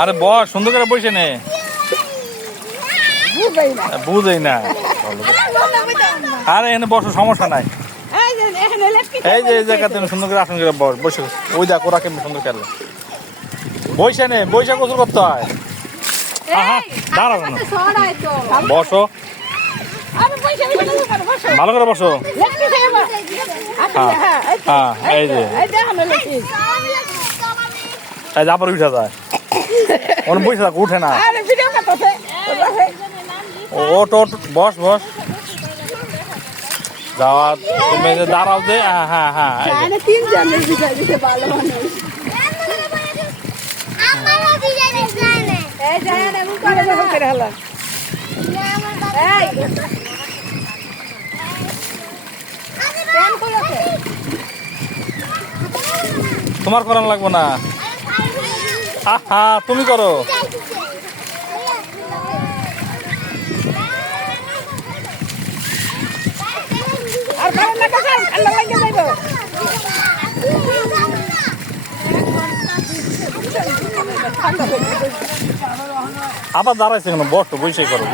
আরে বস, সুন্দর করে বসে নে। বুঝেই না। আরে এখানে বসো, সমস্যা নাই। এই যে এই জায়গা তুমি সুন্দর করে আসন করে বসে। ওই দেখ ওরা কেমন সুন্দর খেলে। বসে নে, বসে গোসল করতে হয়। দাঁড়াও না, বসো ভালো করে বসো। হ্যাঁ এই যে আবার উঠে যায়, অনেক বসে থাক, উঠে না। ওট ওট, বস বস। যাওয়া তুমি দাঁড়াও যে। হ্যাঁ হ্যাঁ তোমার করানো লাগবো না। হ্যাঁ তুমি করো। আবার দাঁড়াইছে কেন? বসো, বসে করো।